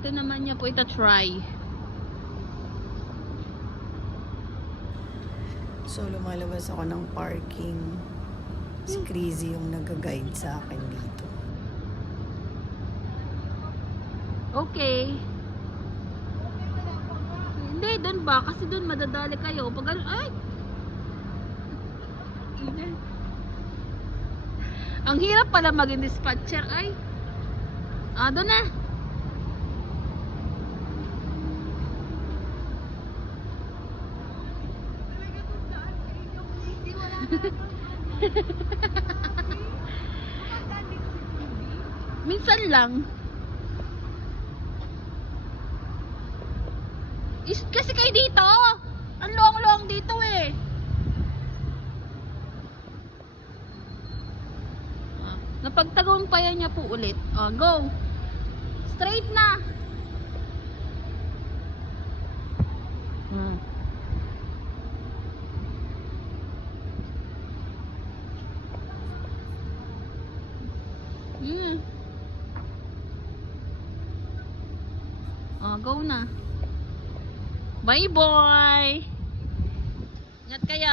Ito naman niya po ita-try. So, lumalabas ako ng parking. Si Crazy yung nag-guide sa akin dito. Okay. Hindi, doon ba? Kasi doon madadali kayo. Pag ano, ay! Ang hirap pala maging dispatcher, ay. Doon na. Minsan lang. Kasi kayo dito. Ang luwang-luwang dito eh. Napagtagumpayan niya po ulit. Go. Straight na. Go na. Bye boy. Ingat kayo.